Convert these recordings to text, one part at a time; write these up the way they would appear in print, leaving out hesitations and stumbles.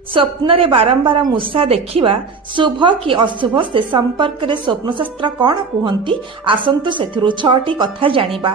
स्वप्न रे बारंबार मूषा देखिबा शुभ कि अशुभ से संपर्क रे स्वप्नशास्त्र कौन कहती आसंतु सेथिरु 6टी कथा जानिबा।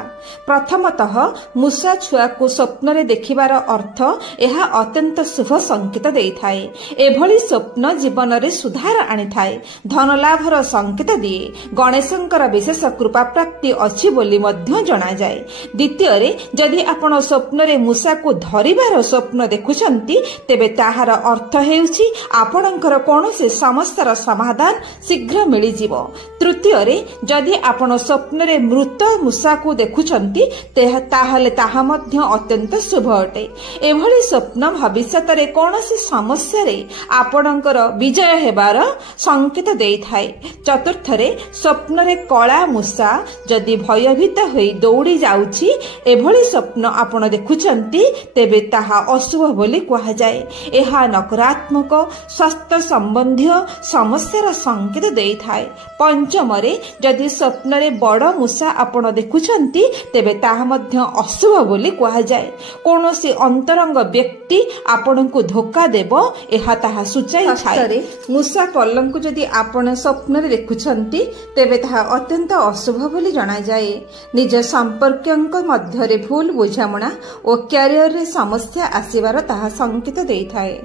प्रथमतः मूषा छुआ को स्वप्न रे देखिबार अर्थ यह अत्यंत शुभ संकेत देइथाए। एभली स्वप्न जीवन रे सुधार आनिथाए, धन लाभर संकेत दिए, गणेशंकर विशेष कृपा प्राप्ति अछि बोली मध्य जणा जाए। द्वितीय रे जदि आपण स्वप्न रे मूषा को धरिबार स्वप्न देखुछंती तेबे ताहार अर्थ हेउछि आपणकर कौनसी समस्यार समाधान शीघ्र मिल जिवो। तृतीय रे जदि आपण स्वप्न रे मृत मूषा को देखुछंती ताहले ताहा मध्य अत्यंत शुभ अटे। एभली स्वप्न भविष्यत रे कौनसी समस्या रे आपणकर विजय हेबार संकेत देइथाए। चतुर्थ रे स्वप्न रे कला मूषा जदि भयभीत होई दौड़ी जाउछि एभली स्वप्न आपण देखुछंती तेबे ताहा अशुभ बोली कहा जाए। एहा नकारात्मक स्वास्थ्य संबंधी समस्यार संकेत देइथाए। पंचम रे जदि स्वप्न रे बड़ मूषा आपण देखुछंती तेबे ताहा मध्य अशुभ बोली कहा जाए। कोनोसी अंतरंग व्यक्ति आपणको धोखा देबो एहा ताहा सूचाई थाए। मूषा पल्लंकु जदि आपण स्वप्न रे देखुछंती तेबे ताहा अत्यंत अशुभ बोली जणा जाए। निज संपर्कयंक मध्य रे भूल बुझामणा और कैरियर रे समस्या आसीबार ताहा संकेत देइथाए।